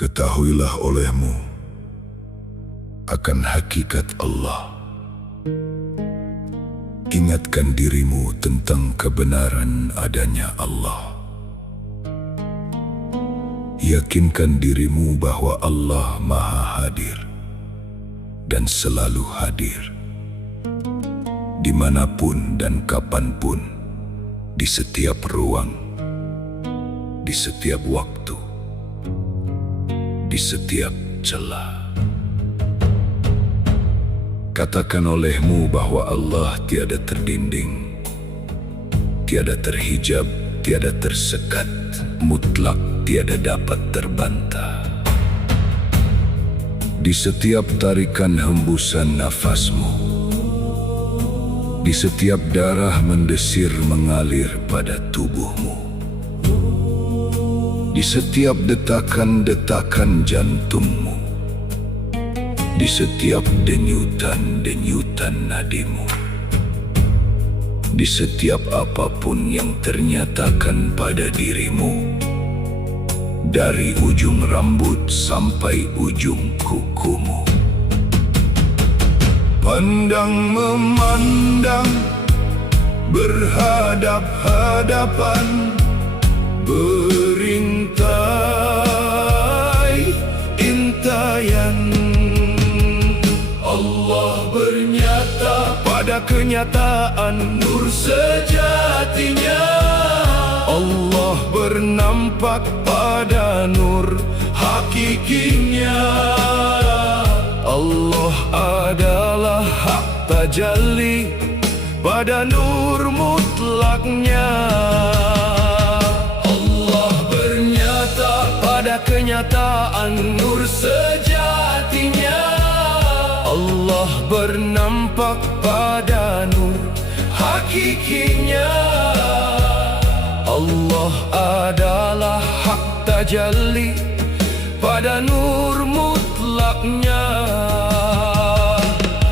Ketahuilah olehmu akan hakikat Allah. Ingatkan dirimu tentang kebenaran adanya Allah. Yakinkan dirimu bahwa Allah Maha Hadir dan selalu hadir, dimanapun dan kapanpun, di setiap ruang, di setiap waktu, di setiap celah. Katakan olehmu bahwa Allah tiada terdinding, tiada terhijab, tiada tersekat, mutlak, tiada dapat terbantah. Di setiap tarikan hembusan nafasmu, di setiap darah mendesir mengalir pada tubuhmu, di setiap detakan-detakan jantungmu, di setiap denyutan-denyutan nadimu, di setiap apapun yang ternyatakan pada dirimu, dari ujung rambut sampai ujung kukumu. Pandang memandang, berhadap-hadapan, berintai intayan. Allah bernyata pada kenyataan nur sejatinya. Allah bernampak pada nur hakikinya. Allah adalah hak tajalli pada nur mutlaknya. Allah bernyata pada kenyataan nur sejatinya. Allah bernampak pada nur hakikinya. Allah adalah hak tajalli pada nur mutlaknya.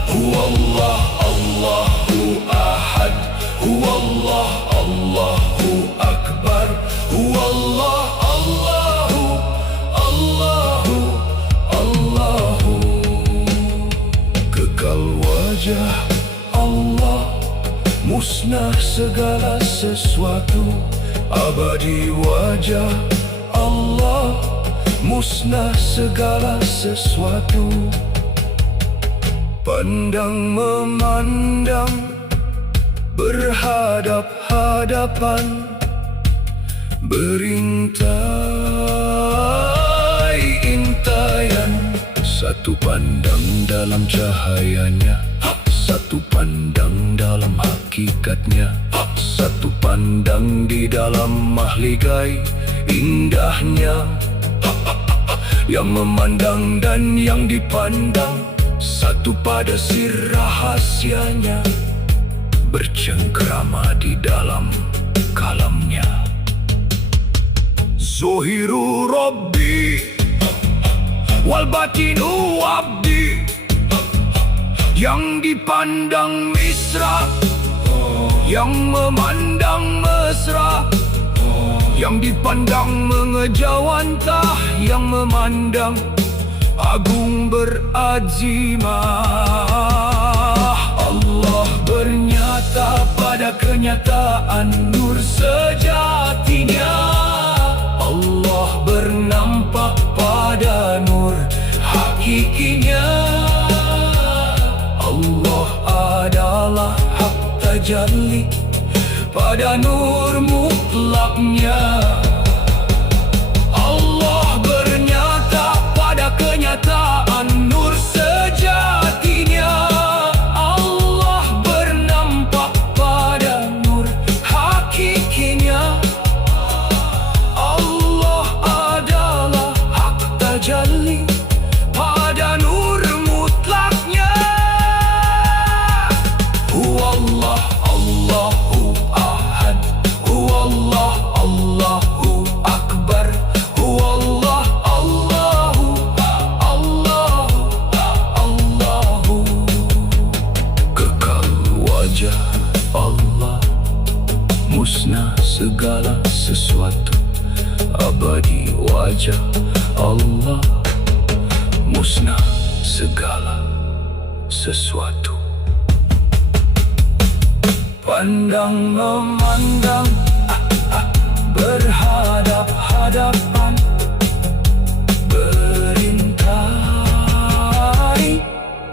Huwallah Allahu Ahad, Huwallah Allahu Akbar, Huwallah Allahu Allahu Allahu. Kekal wajah Allah, musnah segala sesuatu. Abadi wajah Allah, musnah segala sesuatu. Pandang memandang, berhadap-hadapan, berintai intayan. Satu pandang dalam cahayanya, satu pandang dalam hakikatnya, satu pandang di dalam mahligai indahnya. Yang memandang dan yang dipandang, satu pada sir rahasianya, bercengkrama di dalam kalamnya. Zohiru Rabbi wal batinu abdi. Yang dipandang misra, yang memandang mesra. Yang dipandang mengejawantah, yang memandang agung berazimah. Allah bernyata pada kenyataan nur sejatinya. Allah bernampak pada nur hakikinya. Allah adalah hak tajalli pada nur mutlaknya. Allah bernyata pada kenyataan nur sejatinya. Allah bernampak pada nur hakikinya. Allah adalah hak tajalli pada nur mutlaknya. Huwallah Allahu Ahad, Huwallah Allahu Akbar, Huwallah Allahu Allahu Allahu. Kekal wajah Allah, musnah segala sesuatu. Abadi wajah Allah, musnah segala sesuatu. Pandang memandang, berhadap-hadapan, berintai,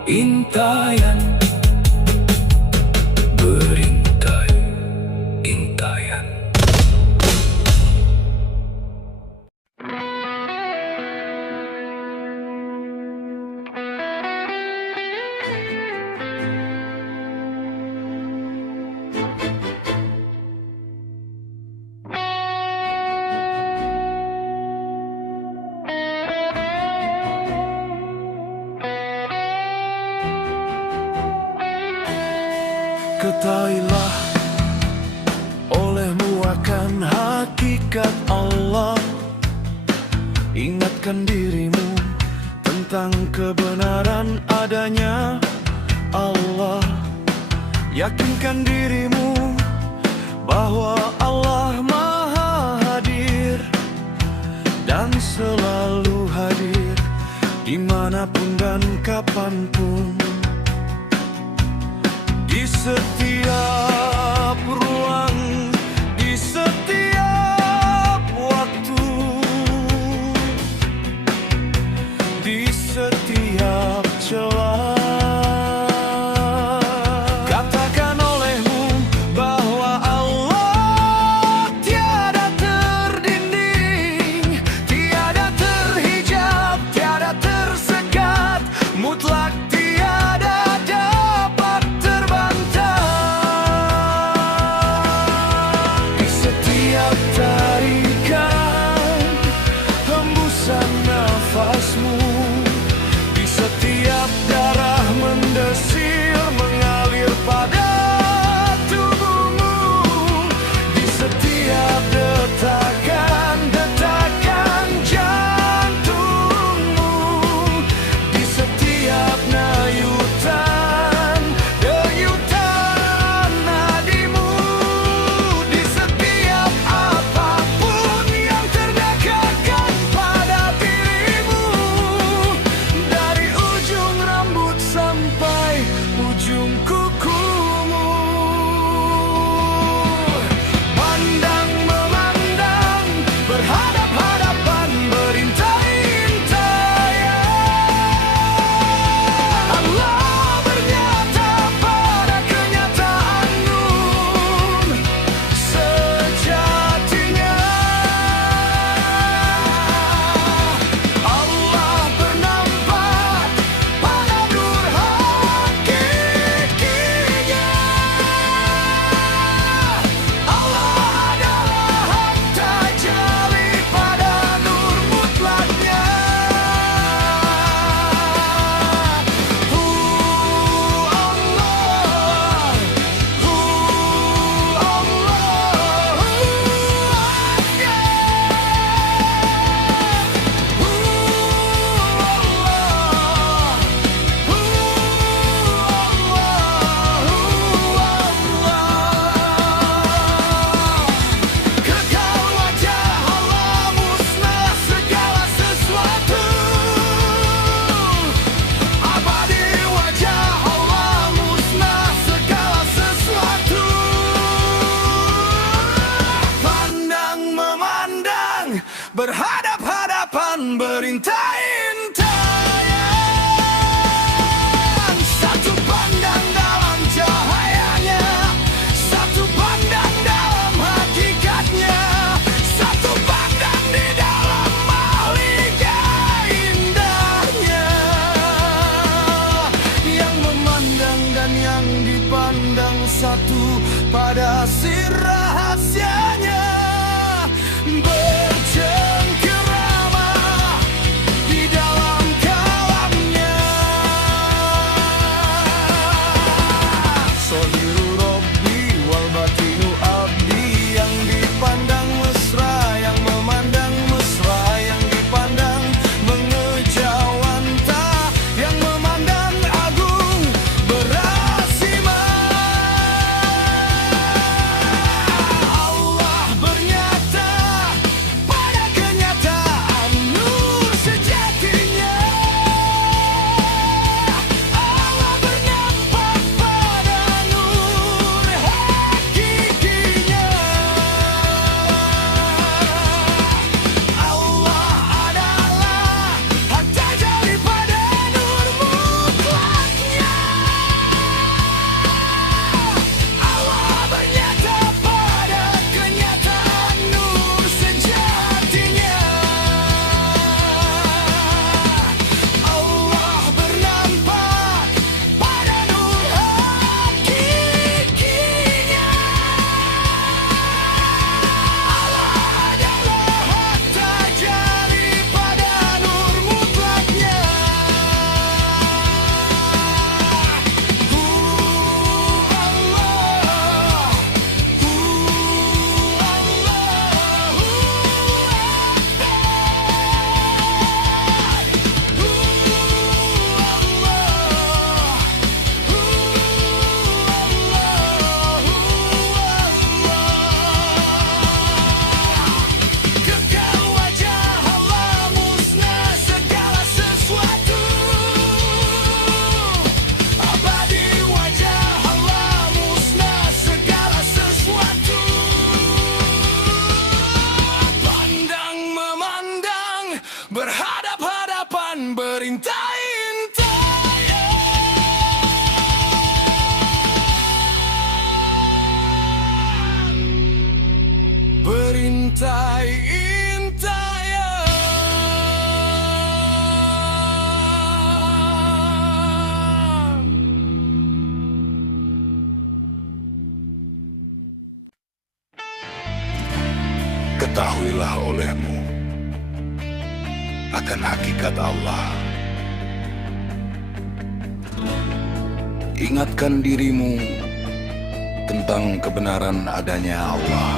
intayan, berintai, intayan. Ketahuilah olehmu akan hakikat Allah. Ingatkan dirimu tentang kebenaran adanya Allah. Yakinkan dirimu bahwa Allah Maha Hadir dan selalu hadir dimanapun dan kapanpun. Di setiap ruang, di setiap waktu, di setiap celah. Katakan olehmu bahwa Allah tiada terdinding, tiada terhijab, tiada tersekat, mutlak tiada dapat di setiap tarikan hembusan nafasmu, di setiap darah mendesir mengalir pada tubuhmu, di setiap detakan jantungmu, di setiap nayutan deyutan nadimu, di setiap apapun yang terdekatkan pada dirimu, dari ujung rambut sampai ujung kukumu. Pandang memandang, berhadap-hadapan, berintai-intayan. Allah bernyata pada kenyataan nur sejatinya. Allah bernampak pada nur hakikinya. Allah adalah hak tajalli pada nur mutlaknya. Kekal wajah Allah, musnah segala sesuatu. Abadi wajah Allah, musnah segala sesuatu. Pandang memandang, berhadap-hadapan, berintai-intayan. Satu pandang dalam cahayanya, satu pandang dalam hakikatnya, satu pandang di dalam mahliga indahnya. Yang memandang dan yang dipandang satu pada sir rahasianya. Bercengkerama di berhadap-hadapan berintai-intai. Berintai-intai. Ketahuilah olehmu akan hakikat Allah. Ingatkan dirimu tentang kebenaran adanya Allah.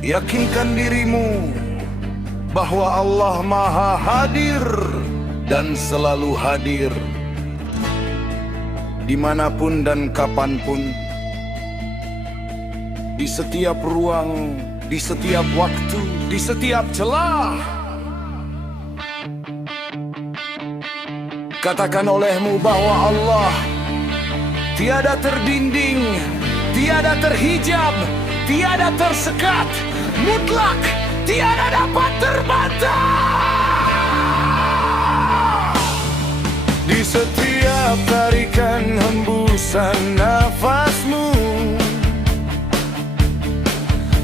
Yakinkan dirimu bahwa Allah Maha Hadir dan selalu hadir dimanapun dan kapanpun, di setiap ruang, di setiap waktu, di setiap celah. Katakan olehmu bahwa Allah tiada terdinding, tiada terhijab, tiada tersekat, mutlak, tiada dapat terbantah. Di setiap tarikan hembusan nafasmu,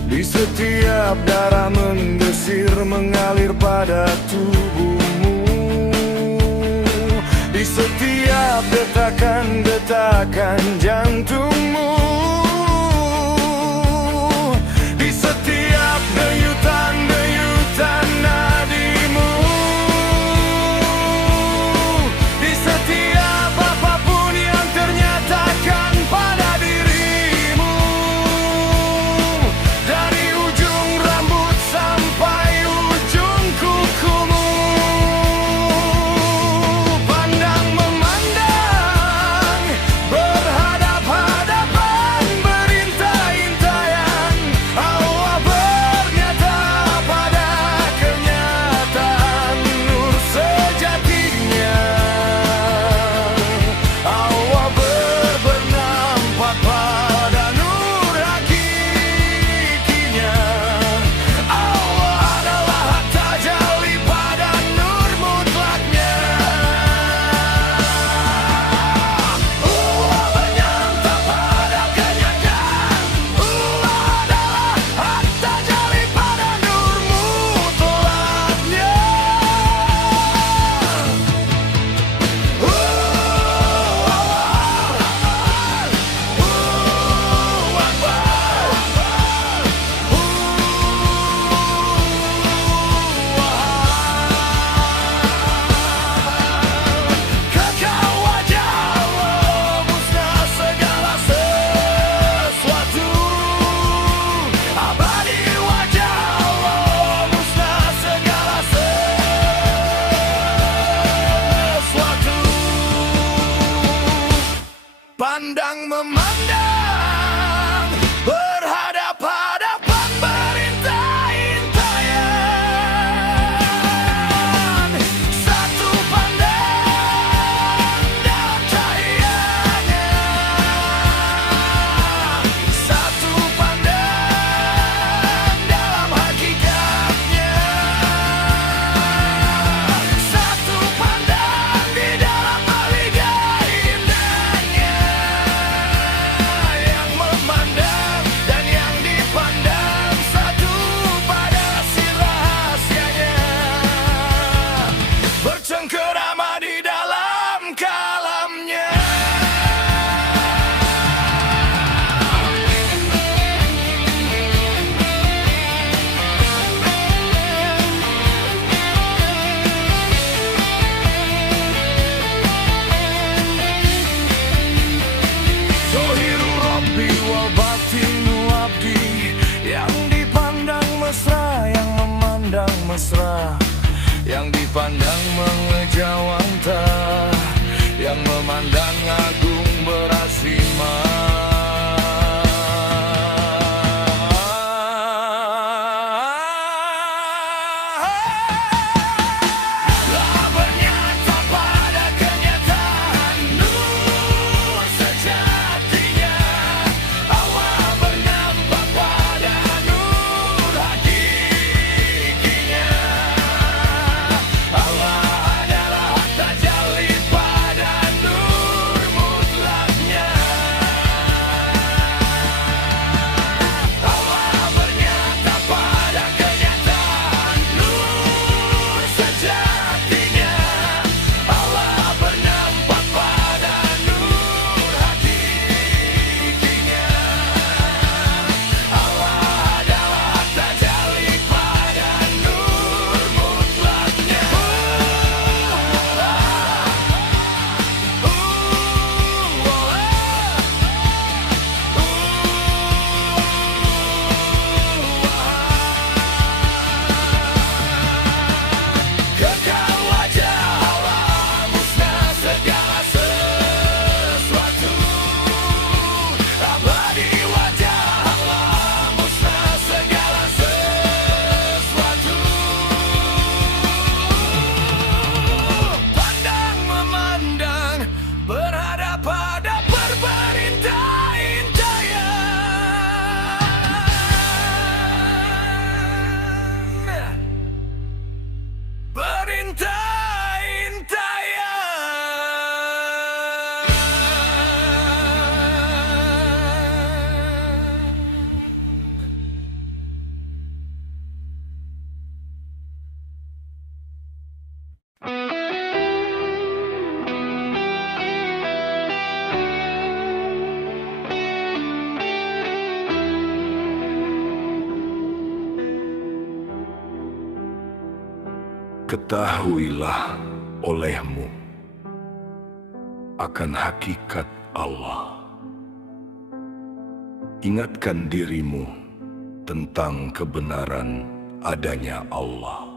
di setiap darah menggesir mengalir pada tubuhmu, di setiap detakan-detakan jantungmu, di setiap deyutan-deyutan nadimu, di setiap apapun yang ternyatakan pada dirimu, dari ujung rambut sampai ujung kukumu. Pandang memandang, berhadap-hadapan berintai-intaian. Allah bernyata pada kenyataan nur sejatinya. Allah bernampak pada nur hakikinya. Allah adalah hak tajalli pada nur mutlaknya. Allah bernyata pada kenyataan. Allah adalah hak tajalli pada nur mutlaknya. Kekal wajah Allah, musnah segala sesuatu. Abadi wajah Allah, musnah segala sesuatu. Pandang memandang, berhadap-hadapan berintai-intaian. Satu pandang dalam cahayaNya, satu pandang dalam hakikatnya, satu pandang di dalam maliga indahnya. Yang memandang dan yang dipandang satu pada si rahasianya, bercengkerama di dalam kalamnya. Zohiru Rabbi wal batinu abdi, yang dipandang mesra, yang memandang mesra, yang dipandang mengejawanta, yang memandang agung berasiman. Allah bernyata pada kenyataan nur sejatinya. Allah bernampak pada nur hakiki. Ketahuilah olehmu akan hakikat Allah. Ingatkan dirimu tentang kebenaran adanya Allah.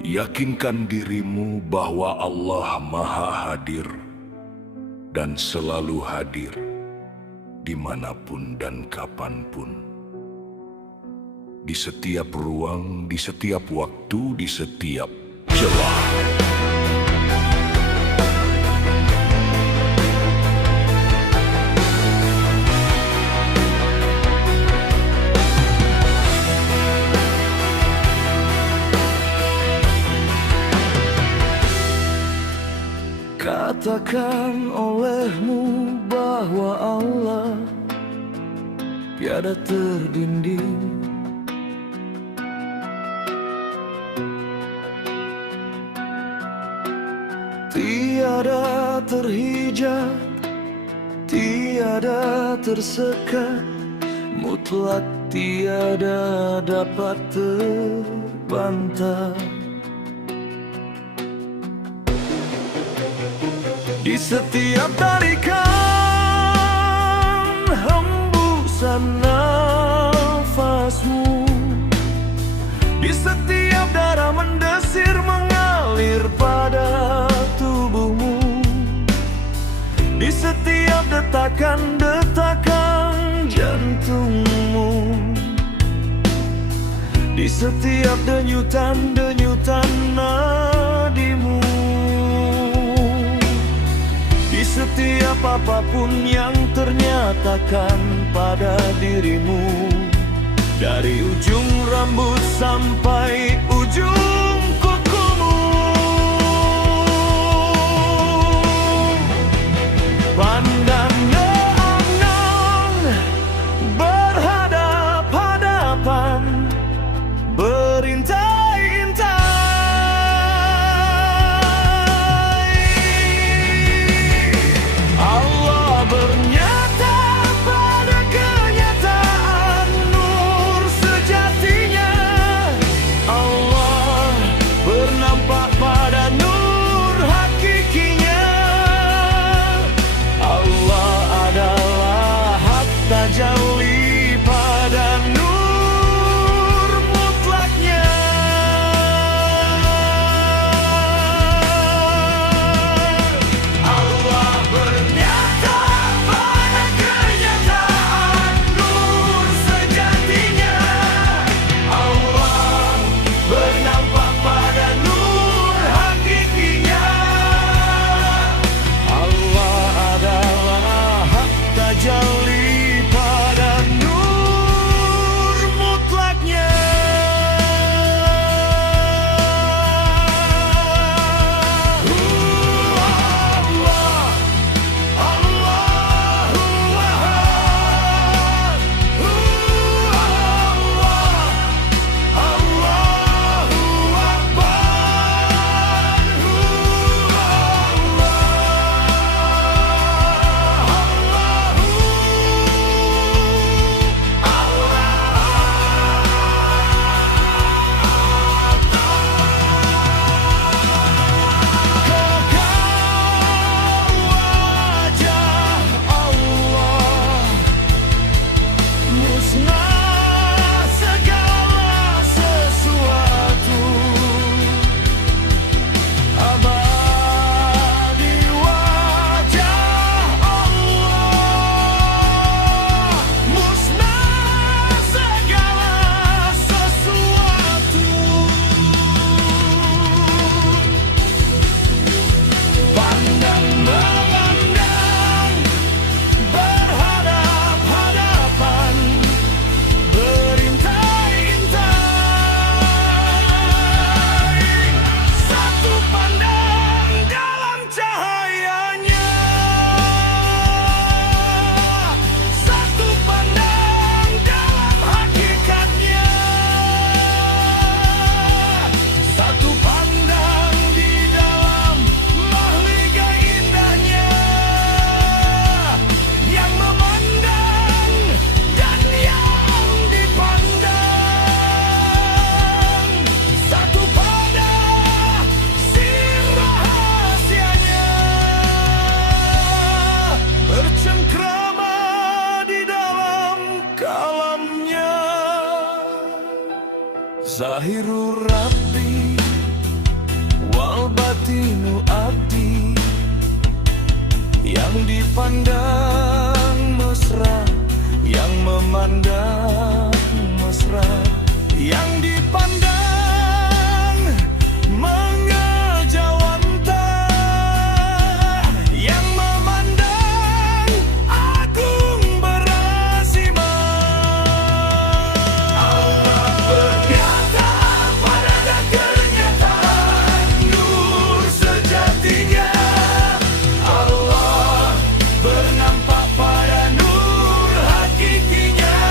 Yakinkan dirimu bahwa Allah Maha Hadir dan selalu hadir dimanapun dan kapanpun, di setiap ruang, di setiap waktu, di setiap celah. Katakan olehmu bahwa Allah tiada terdinding, tiada terhijab, tiada tersekat, mutlak tiada dapat terbantah. Di setiap tarikan hembusan nafasmu, di setiap darah mendesir mengalir pada tubuhmu, di setiap detakan-detakan jantungmu, di setiap denyutan-denyutan nadimu, di setiap apapun yang ternyatakan pada dirimu, dari ujung rambut sampai ujung kukumu. Pandangnya angan berhadap-hadapan, berintai-intai. Allah bernyata pada kenyataan nur sejatinya. Allah Zahirur Rabbi wal batinu abdi, yang dipandang mesra, yang memandang mesra, yang dipandang mengejawantah, yang memandang agung berazimah. Allah bernyata pada dan kenyataan, nur sejatinya. Allah bernampak pada nur hakikinya.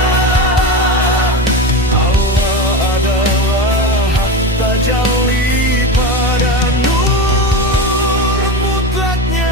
Allah adalah hak tajalli pada nur mutlaknya.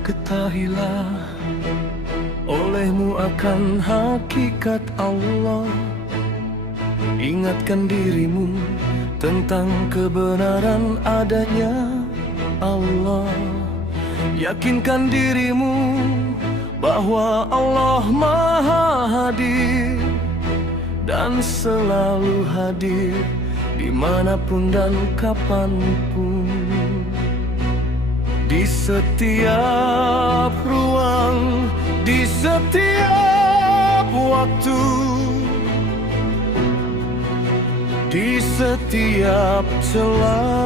Ketahilah olehmu akan hakikat Allah. Ingatkan dirimu tentang kebenaran adanya Allah. Yakinkan dirimu bahwa Allah Maha Hadir dan selalu hadir dimanapun dan kapanpun. Di setiap ruang, di setiap waktu, di setiap celah.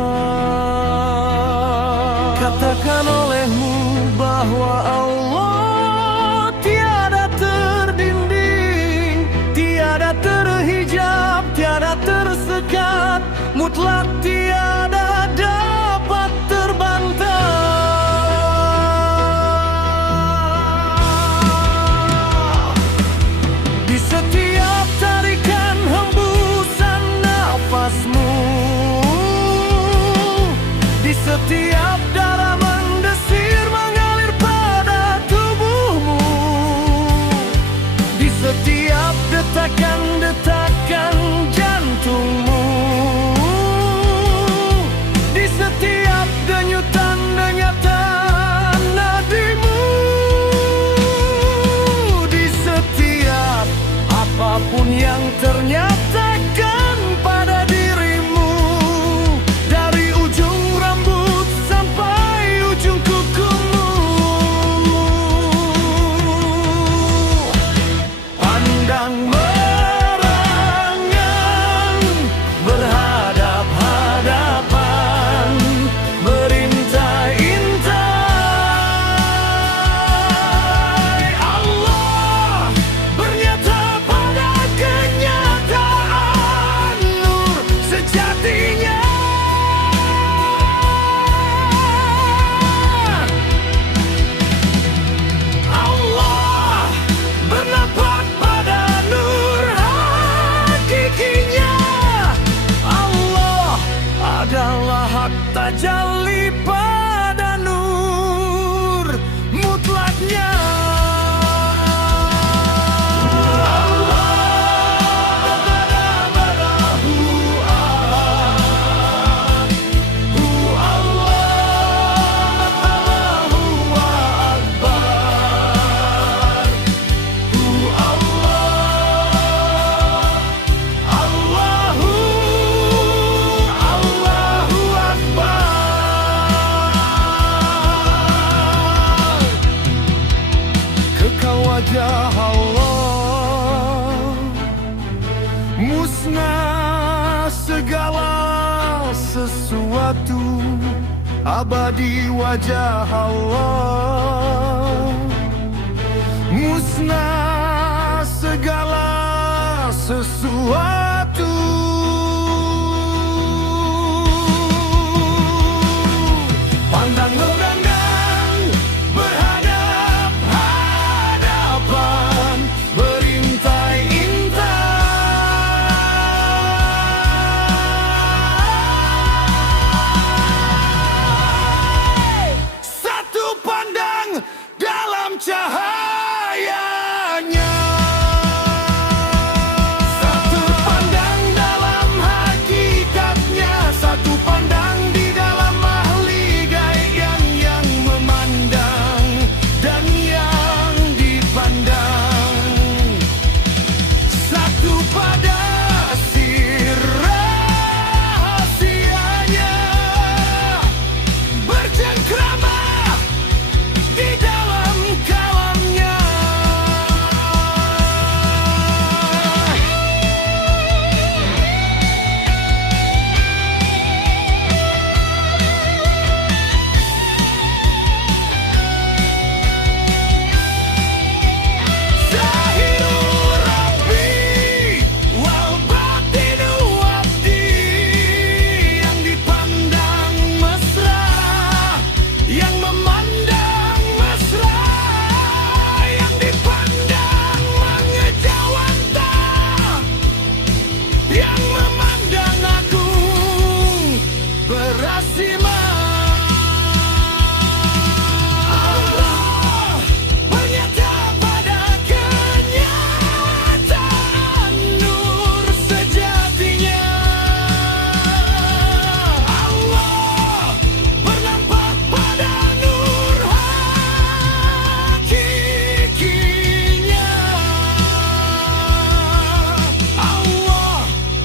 Katakan olehmu bahwa Allah tiada terdinding, tiada terhijab, tiada tersekat, mutlak tiada dapat terbantah. Di setiap tarikan hembusan nafasmu, di setiap darah mendesir mengalir pada tubuhmu, di setiap detakan-detakan jantungmu, di setiap denyutan-denyatan nadimu, di setiap apapun yang ternyatakan pada dirimu, dari ujung rambut sampai ujung kukumu. Pandang merangan, berhadap-hadapan, berintai-intai. Allah bernyata pada kenyataan, nur sejatinya. Allah bernampak pada nur hakikinya. Allah adalah hak tajalli pada nur mutlaknya. Kekal wajah Allah, musnah segala sesuatu. Abadi wajah Allah, musnah segala sesuatu. simak. Allah menyata pada kenyataan nur sejatinya. Allah bernampak pada nur hakikinya. Allah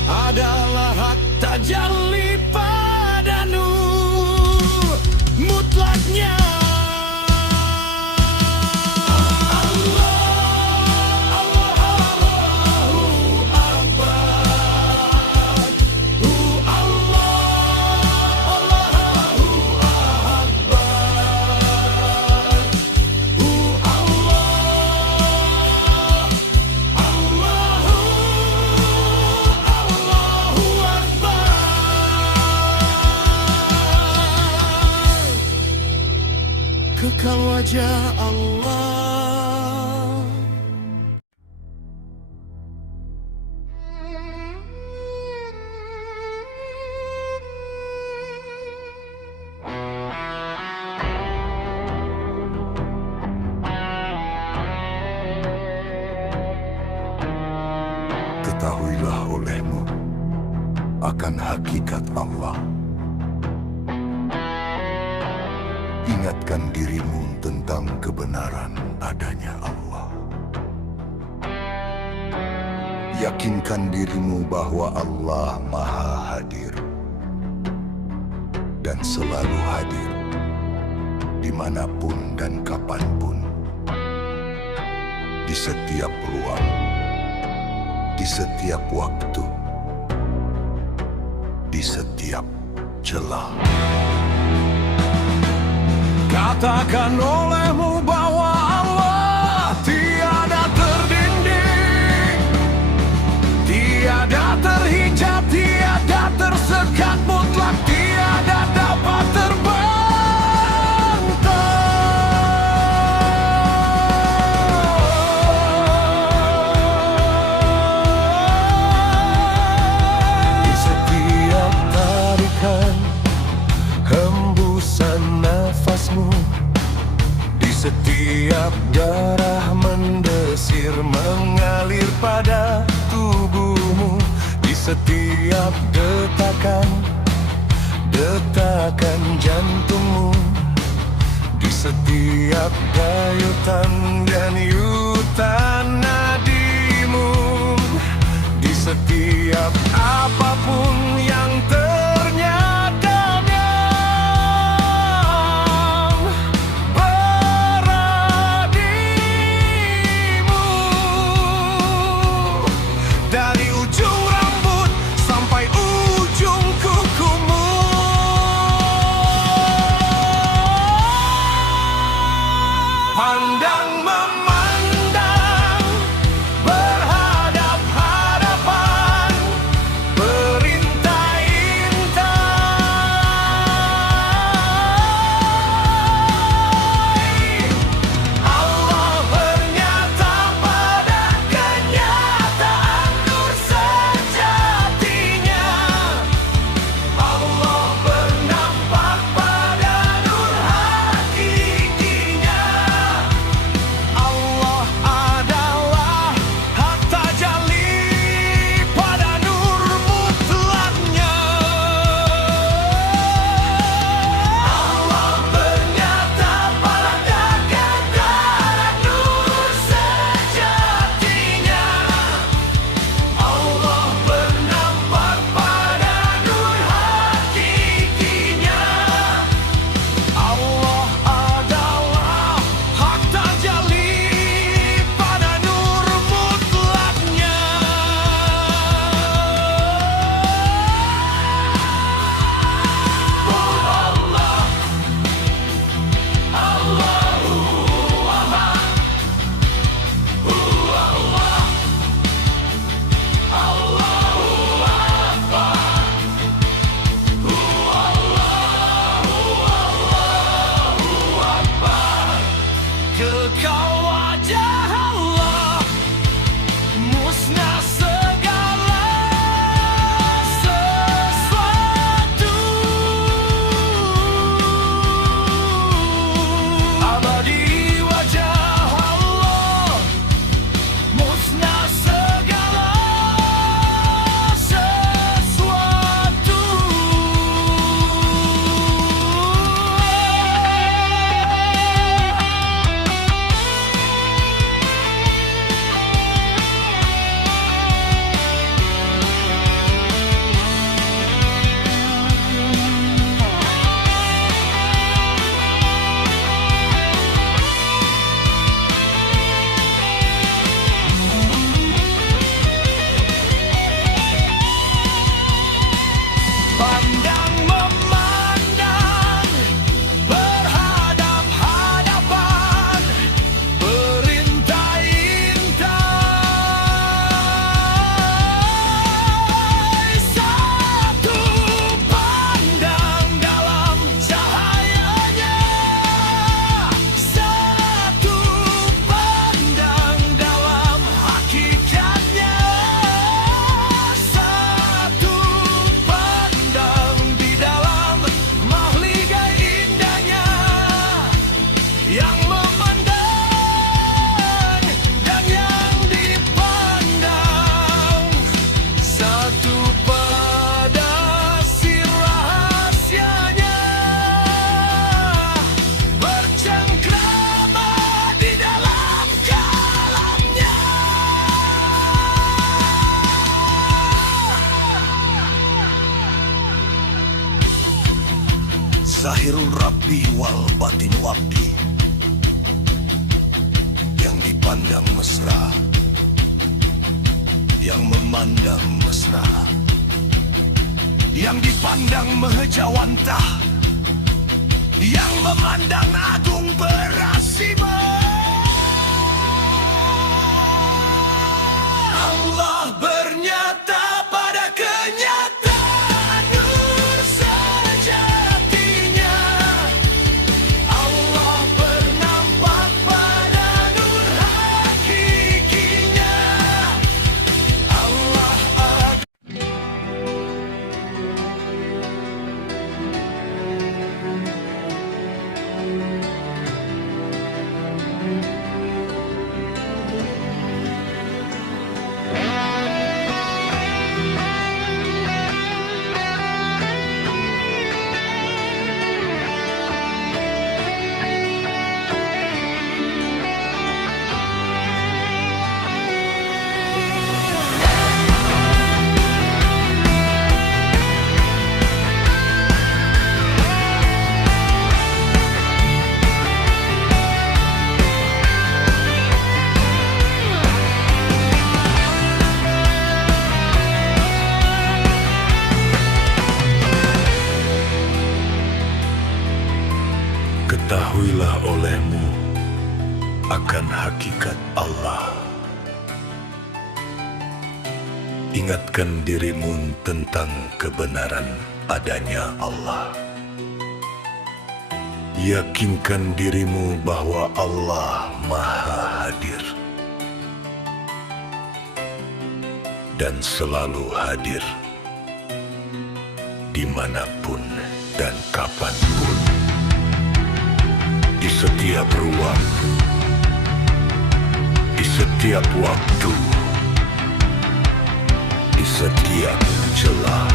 adalah hak tajalli pada nur mutlaknya. Kekal wajah Allah. Ketahuilah olehmu akan hakikat Allah. Ingatkan dirimu tentang kebenaran adanya Allah. Yakinkan dirimu bahwa Allah Maha Hadir dan selalu hadir dimanapun dan kapanpun, di setiap ruang, di setiap waktu, di setiap celah. Katakan olehmu bahwa Allah tiada terdinding, tiada terhijab, tiada tersekat, mutlak tiada dapat terbantah. Di setiap tarikan hembusan nafasmu, di setiap darah mendesir mengalir pada tubuhmu, di setiap detakan jantungmu, di setiap dayutan dan yutan nadimu, di setiap apapun yang dari ujung rambut sampai ujung kukumu. Pandang memandang, berhadap-hadapan, perintah Zahirul Rabbi wal batin wabdi, yang dipandang mesra, yang memandang mesra, yang dipandang mehejawantah, yang memandang agung berasima. Allah bernyata pada kenyataan nur sejatinya. Allah bernampak pada nur hakikinya. Allah Ketahuilah olehmu akan hakikat Allah. Ingatkan dirimu tentang kebenaran adanya Allah. Yakinkan dirimu bahwa Allah Maha Hadir dan selalu hadir dimanapun dan kapanpun, di setiap ruang, di setiap waktu, di setiap celah.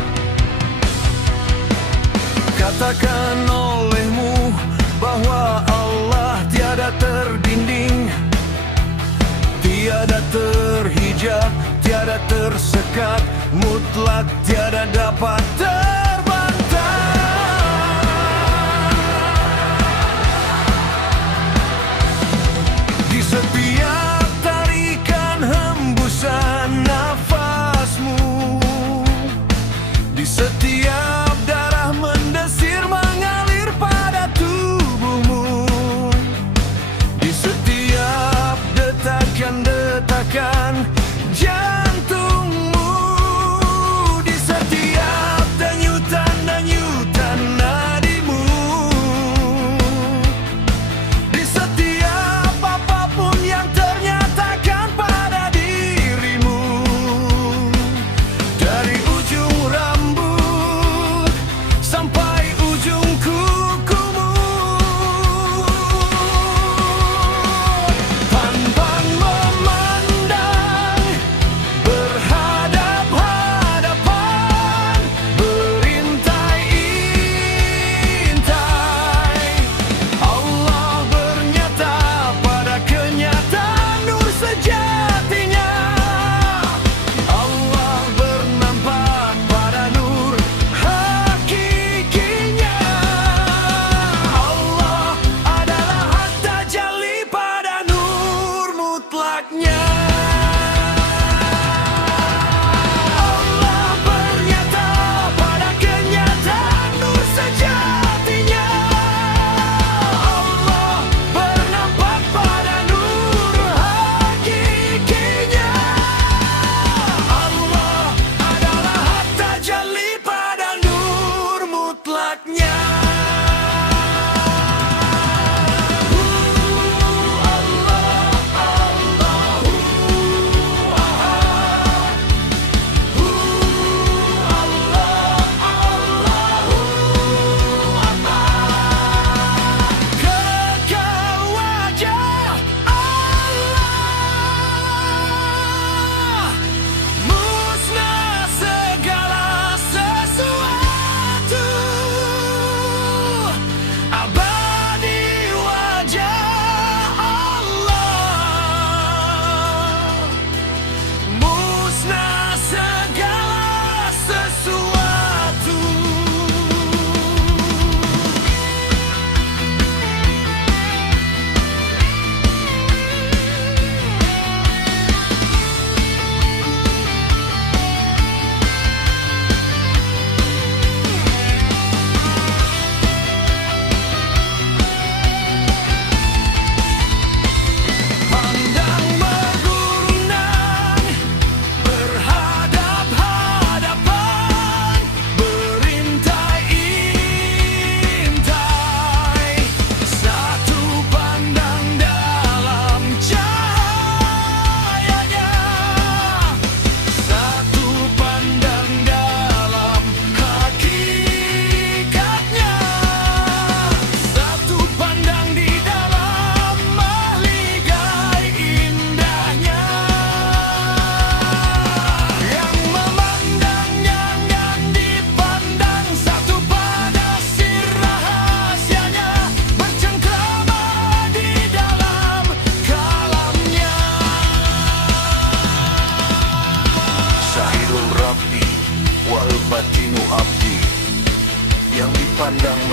katakan olehmu bahwa Allah tiada terdinding, tiada terhijab, tiada tersekat, mutlak tiada dapat terbantah. Di setiap tarikan hembusan nafasmu, di setiap darah mendesir mengalir pada tubuhmu, di setiap detakan-detakan jantungmu, di setiap denyut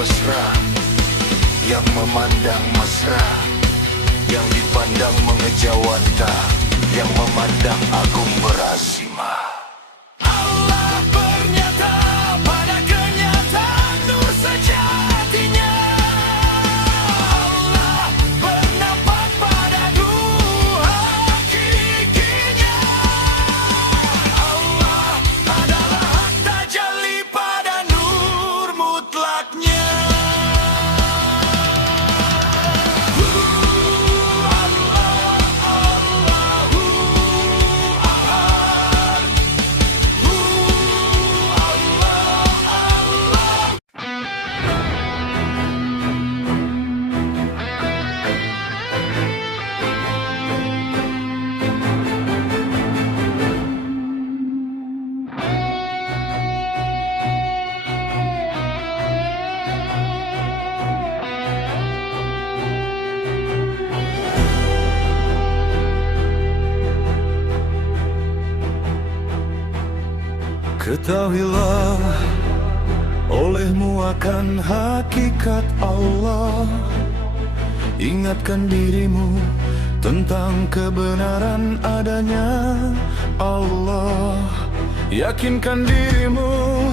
mesra, yang memandang mesra, yang dipandang mengejawanta, yang memandang agung berasima. Allah bernyata pada kenyataan nur sejatinya. Allah bernampak pada dua hakikinya. Allah adalah hak tajalli pada nur mutlaknya. Ketahuilah, olehmu akan hakikat Allah. Ingatkan dirimu tentang kebenaran adanya Allah. Yakinkan dirimu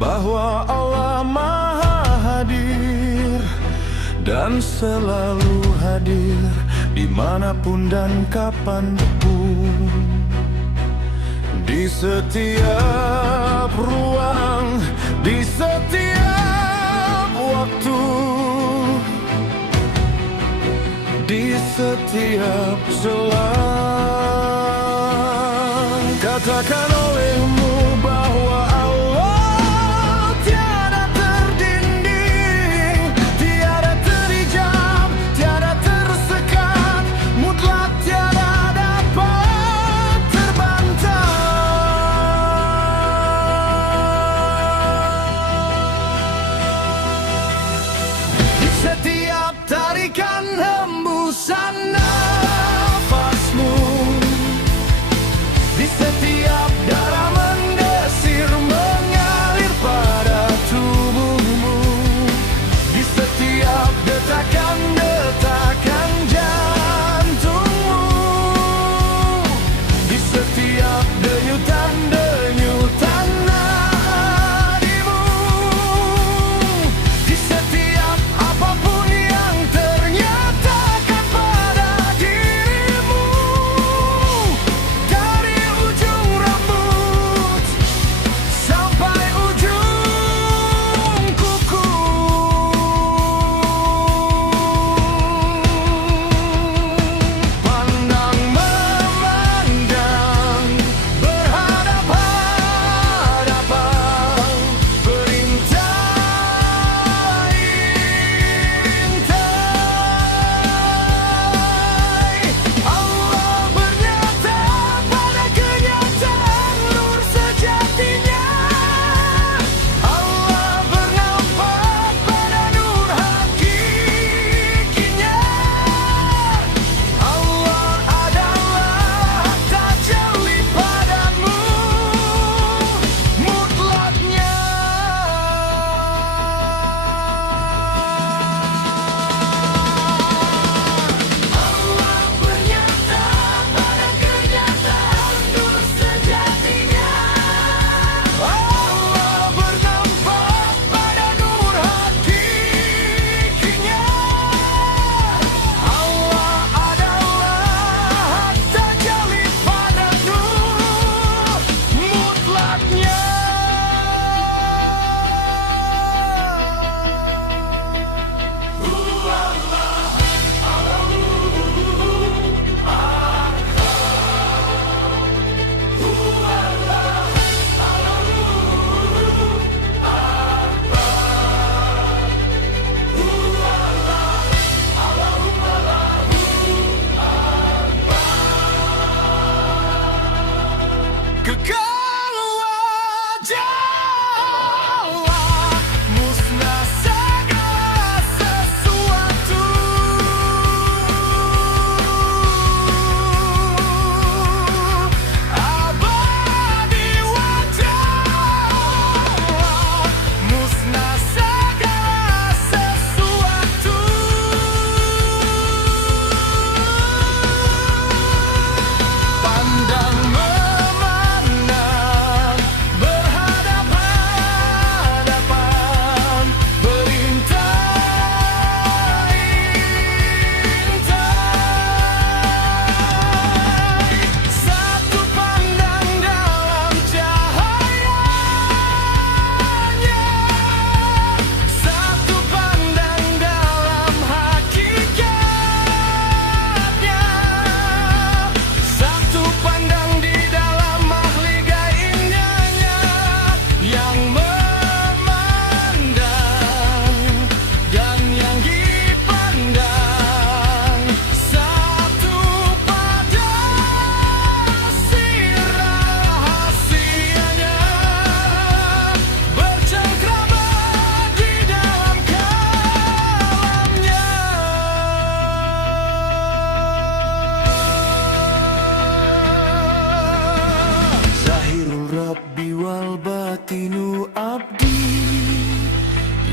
bahwa Allah Maha Hadir dan selalu hadir dimanapun dan kapanpun. Di setiap ruang, di setiap waktu, di setiap celah. Katakan olehmu bahwa Allah tiada terdinding, tiada terhijab, tiada tersekat, mutlak tiada dapat terbantah. Setiap tarikan hembusan nafasmu, di setiap darah mendesir mengalir pada tubuhmu, di setiap detakan-detakan jantungmu, di setiap denyutan-denyutan nadimu, di setiap apapun yang ternyatakan pada dirimu.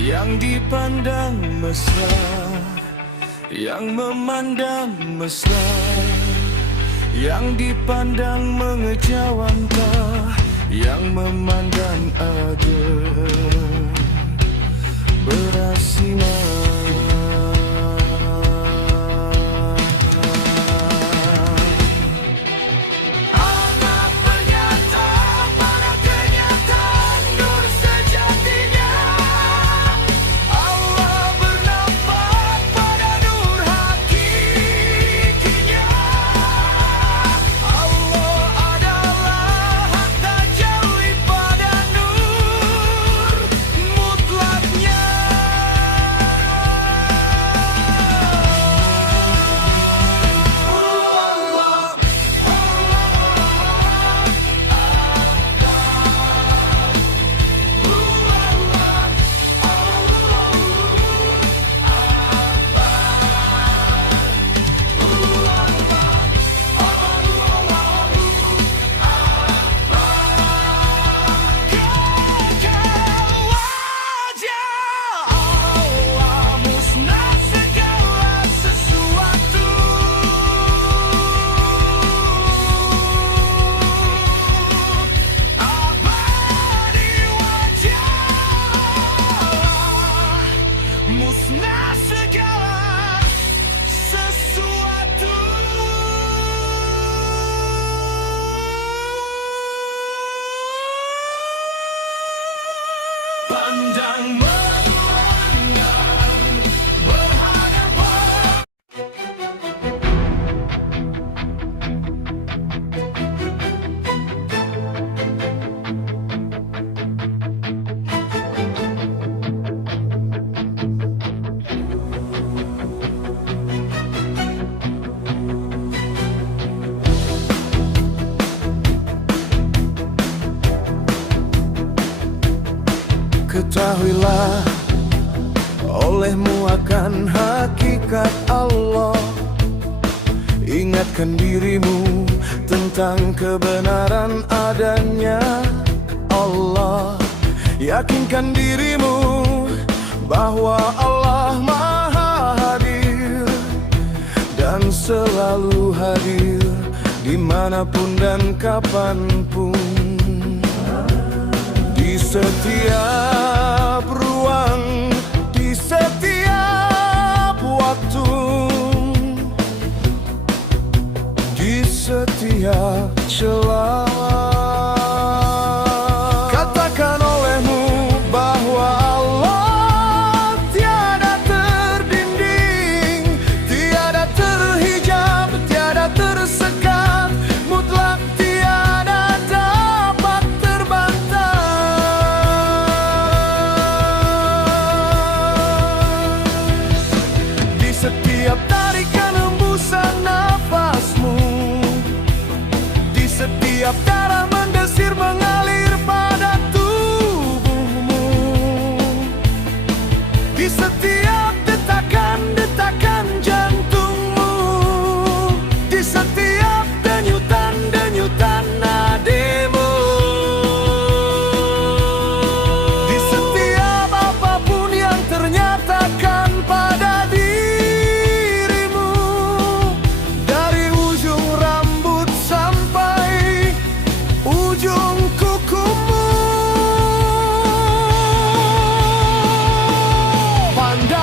yang dipandang mesra, yang memandang mesra, yang dipandang mengejawantah, yang memandang agen berasinan. Musnah segala sesuatu. Pandang memandang berhadapan. Ketahuilah, olehmu akan hakikat Allah. Ingatkan dirimu tentang kebenaran adanya Allah. Yakinkan dirimu bahwa Allah Maha Hadir dan selalu hadir dimanapun dan kapanpun. Di setiap ruang, di setiap waktu, di setiap celah. Katakan olehmu bahwa Allah tiada terdinding, tiada terhijab, tiada tersekat, mutlak tiada dapat terbantah. Di setiap tarikan hembusan nafasmu, di setiap darah mendesir mengalir pada tubuhmu, di setiap detakan-detakan jantungmu, di setiap denyutan-denyutan nadimu, di setiap apapun yang ternyatakan pada dirimu, dari ujung rambut sampai ujung kukumu. Pandang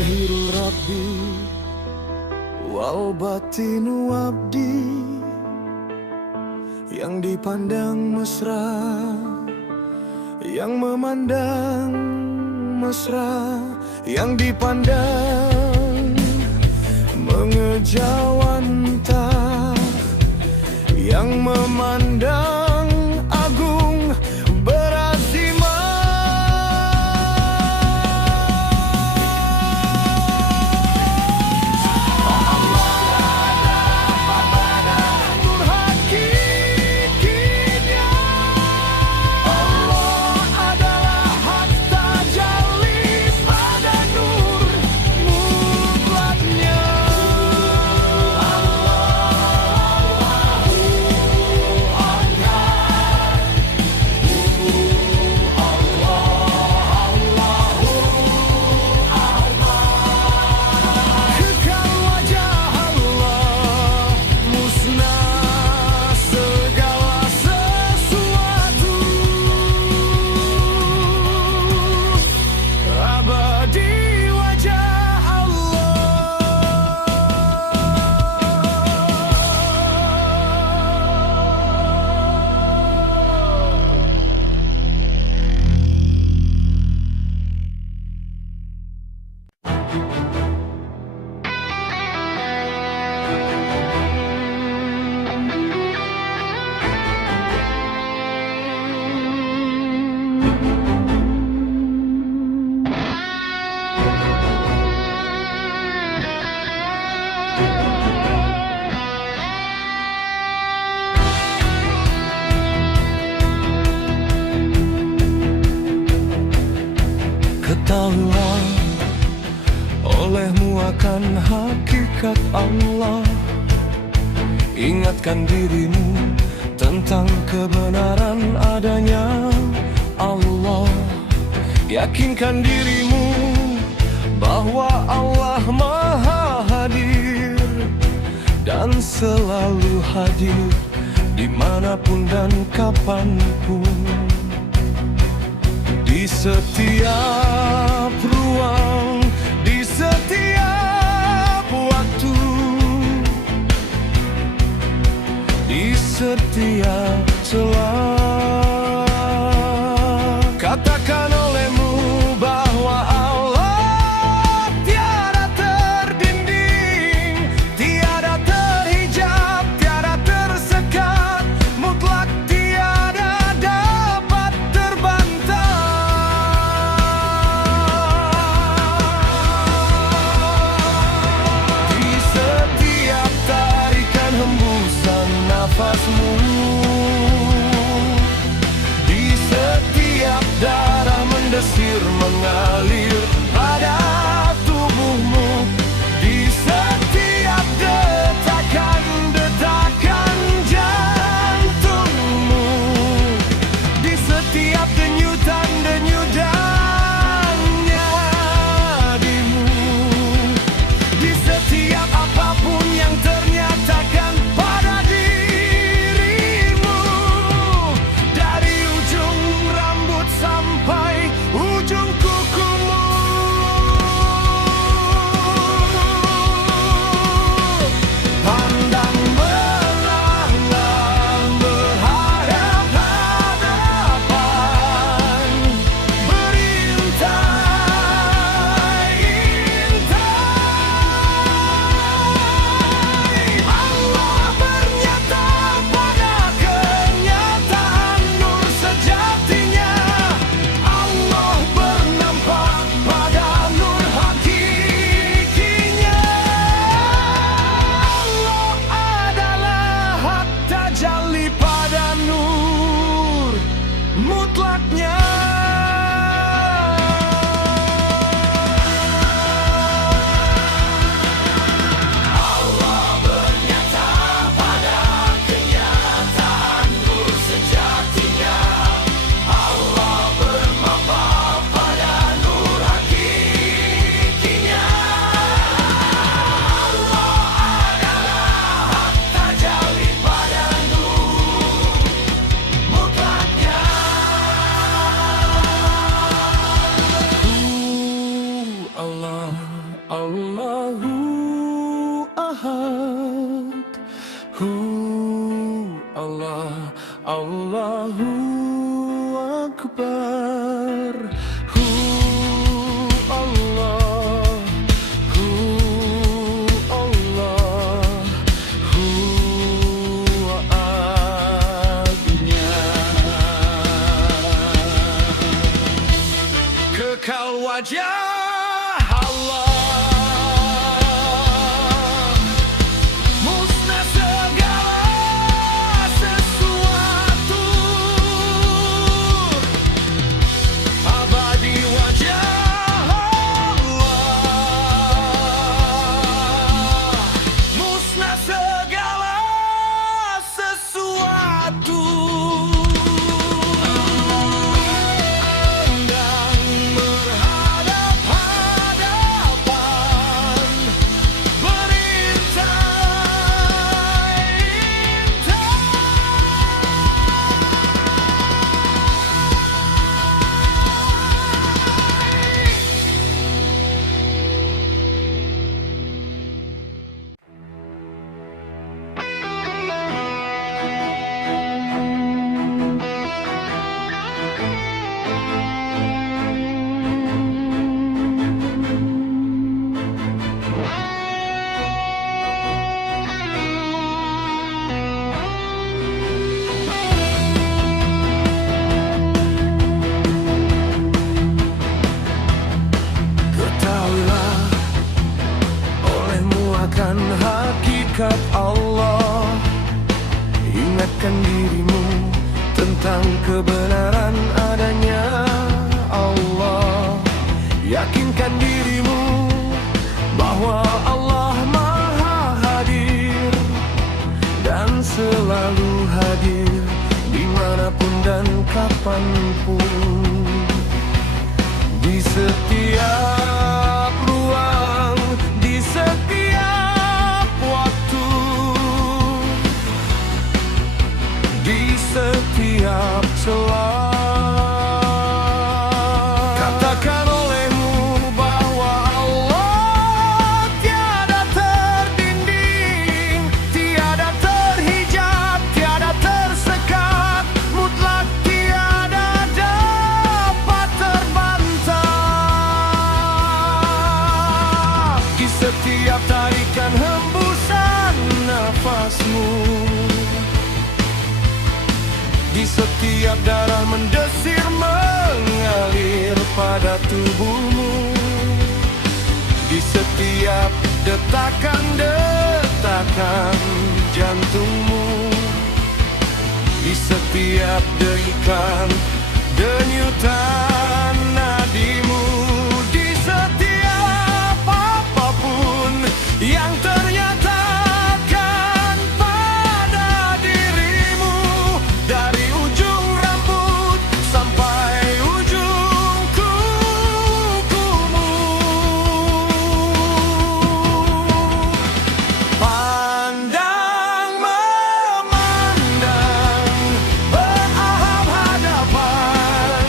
Zahirul Rabbi wal batinu abdi, yang dipandang mesra, yang memandang mesra, yang dipandang mengejawantah, yang memandang agung berazimah. Nur hakikinya, Allah adalah hak tajalli pada nur mutlaknya. Kekal wajah Allah, musnah segala sesuatu, abadi wajah Allah. Ketahuilah olehmu akan hakikat Allah. Ingatkan dirimu tentang kebenaran adanya Allah. Yakinkan dirimu bahwa Allah Maha Hadir dan selalu hadir dimanapun dan kapanpun, di setiap ruang, di setiap waktu, di setiap celah. Katakan olehmu bahwa Allah tiada terdinding, tiada terhijab, tiada tersekat, mutlak tiada dapat terbantah. Di setiap tarikan hembusan nafasmu, di setiap darah mendesir mengalir pada tubuhmu, di setiap detakan-detakan jantungmu, di setiap denyutan-denyutan nadimu, di setiap apapun yang ternyatakan pada dirimu, dari ujung rambut sampai ujung kukumu. Allahu Ahad. Allah, Allahu Akbar. Allah, Allah, Ahadnya. Kekal wajah Allah, musnah segala sesuatu, abadi wajah Allah, musnah segala sesuatu. Pandang berhadap-hadapan, ketahuilah olehmu akan hakikat Allah. Ingatkan dirimu tentang kebenaran adanya Allah. Yakinkan dirimu bahwa Allah Maha Hadir dan selalu hadir dimanapun dan kapanpun, di setiap ruang, di setiap waktu, di setiap celah. Katakan olehmu bahwa Allah tiada terdinding, tiada terhijab, tiada tersekat, mutlak tiada dapat terbantah. Di setiap tarikan hembusan nafasmu, di setiap darah mendesir mengalir pada tubuhmu, di setiap detakan-detakan jantungmu, di setiap deikan denyutan nadimu, di setiap apapun yang ternyatakan pada dirimu, dari ujung rambut sampai ujung kukumu. Pandang memandang, berhadap-hadapan,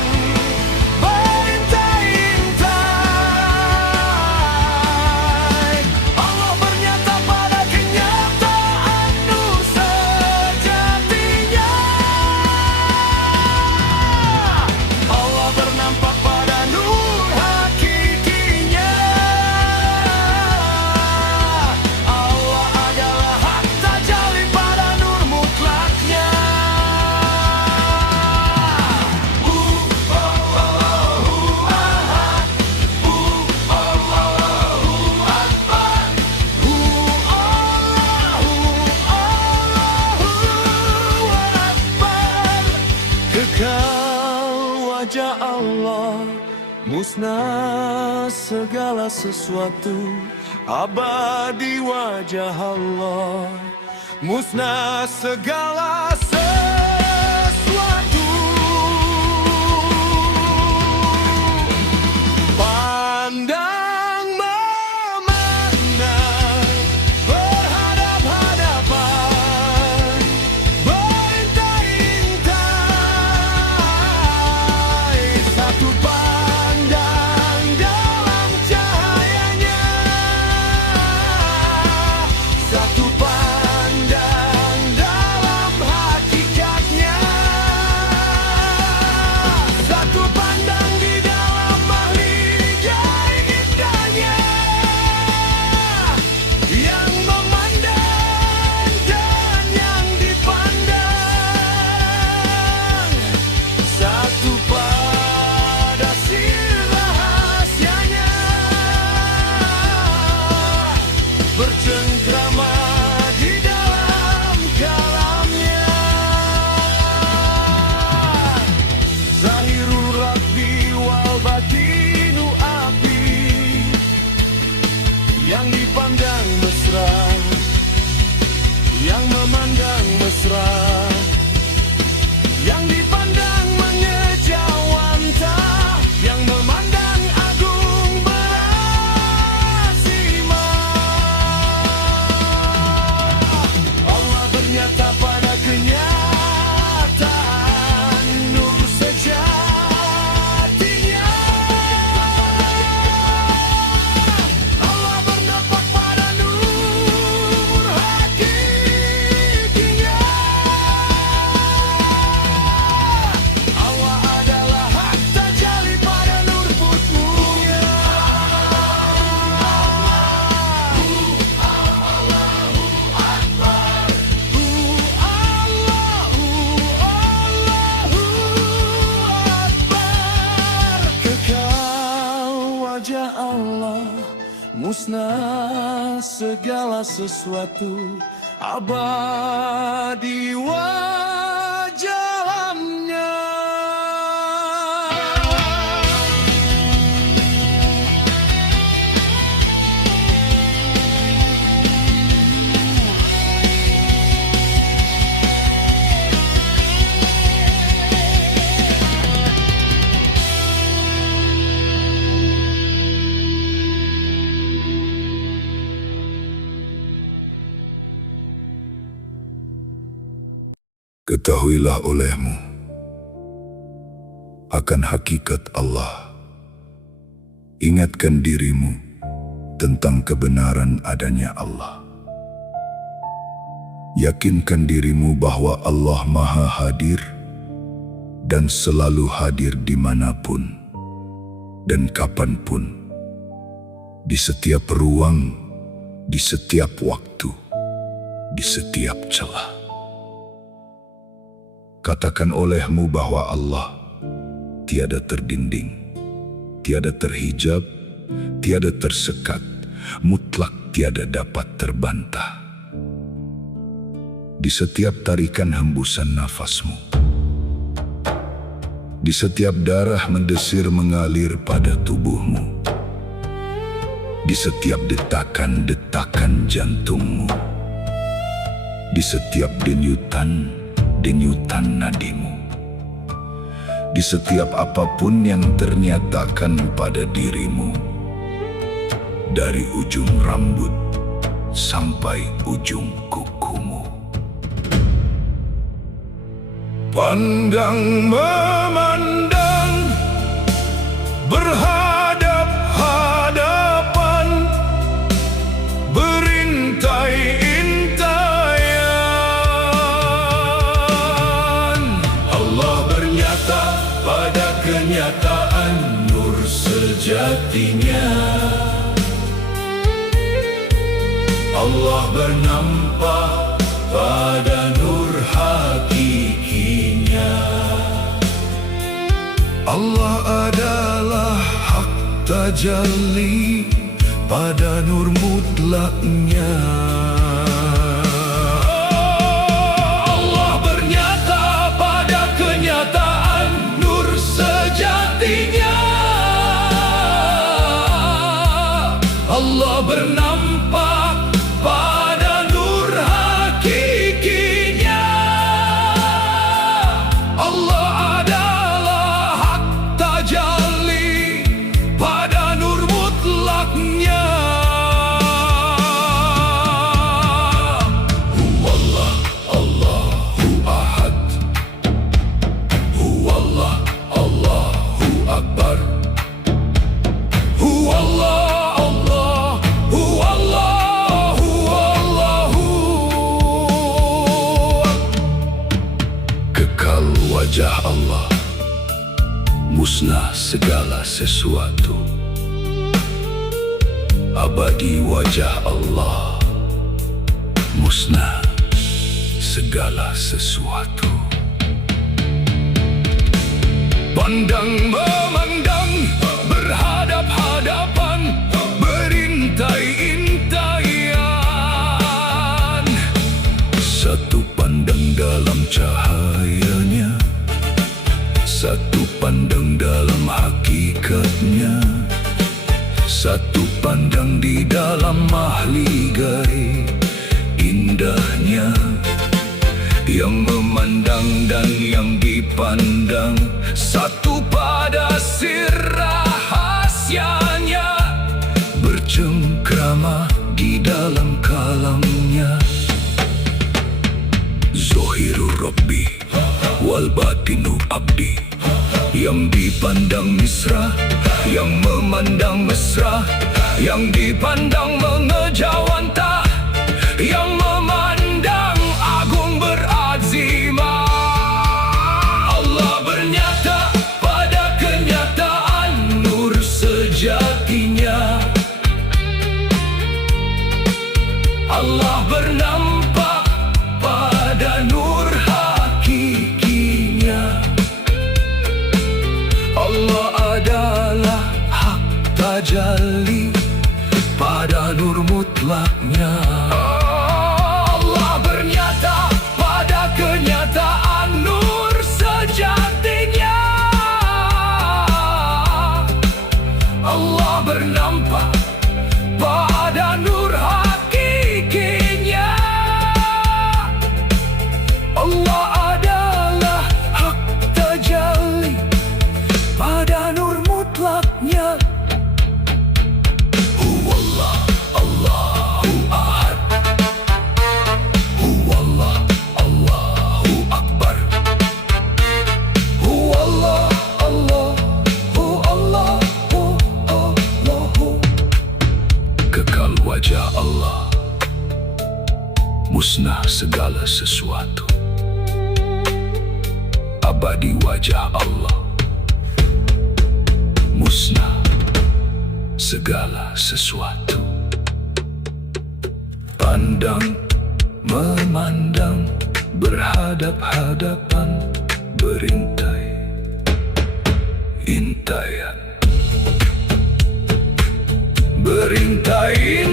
berintai-intai, Allah bernyata pada kenyataanmu sejatinya. Allah bernampak pada nur hakikinya. Allah adalah hak tajalli pada nur mutlaknya. Allahu Ahad, Allahu Akbar, Allahu Akbar. Kekal wajah Allah, musnah segala sesuatu, abadi wajah Allah, musnah segala sesuatu. Pandang memandang, berhadap-hadapan, berintai-intai, satu pandang dalam cahayanya. yang dipandang mesra, yang memandang mesra, yang dipandang mengejawanta, yang memandang agung berasimah. Allah bernyata pada kenyataan, nur sejatinya. Allah bernafas pada nur hakikinya. Allah adalah hak tajalli pada nur putmunya. Kekal wajah Allah, musnah segala sesuatu, abadi wajahnya. Ketahuilah olehmu akan hakikat Allah. Ingatkan dirimu tentang kebenaran adanya Allah. Yakinkan dirimu bahwa Allah Maha Hadir dan selalu hadir dimanapun dan kapanpun, di setiap ruang, di setiap waktu, di setiap celah. Katakan olehmu bahwa Allah tiada terdinding, tiada terhijab, tiada tersekat, mutlak tiada dapat terbantah. Di setiap tarikan hembusan nafasmu, di setiap darah mendesir mengalir pada tubuhmu, di setiap detakan-detakan jantungmu, di setiap denyutan nadimu, di setiap apapun yang ternyatakan pada dirimu, dari ujung rambut sampai ujung kukumu. Pandang memandang, berhadap-hadapan, berintai-intaian. Allah bernyata pada kenyataan, nur sejatinya. Allah bernampak pada nur hakikinya. Allah adalah hak tajalli pada nur mutlaknya. Allah bernyata pada kenyataan, nur sejatinya. Allah bernampak pada nur hakikinya. Allah adalah hak tajalli pada nur mutlaknya. Huwallah, Allahu ahad. Huwallah, Allahu akbar. Huwallah, wajah Allah, musnah segala sesuatu, abadi wajah Allah, musnah segala sesuatu. Pandang memandang, berhadap-hadapan, berintai-intaian. Satu pandang dalam cahayanya, satu pandang dalam hakikatnya, satu pandang dipandang di dalam mahligai indahnya, yang memandang dan yang dipandang satu pada sir rahasianya, bercengkrama di dalam kalamnya. Zohirur Rabbi wal batinu abdi, yang dipandang misra, yang memandang mesra, yang dipandang mengejawantah, yang memandang agung berazimah. Allah bernyata pada kenyataan nur sejatinya. Allah bernampak pada nur hakikinya. Allah adalah hak tajalli pada nur mutlaknya. Allah bernyata pada kenyataan nur sejatinya. Allah bernampak pada nur hakikinya. Allah adalah hak tajalli pada nur mutlaknya. Huwallah, Allahu Ahad. Huwallah, Allahu Akbar. Huwallah, Allahu, Allahu, Allahu. Kekal wajah Allah, musnah segala sesuatu. Abadi wajah Allah, musnah segala sesuatu. Pandang, memandang, berhadap-hadapan, berintai, intaian. Berintai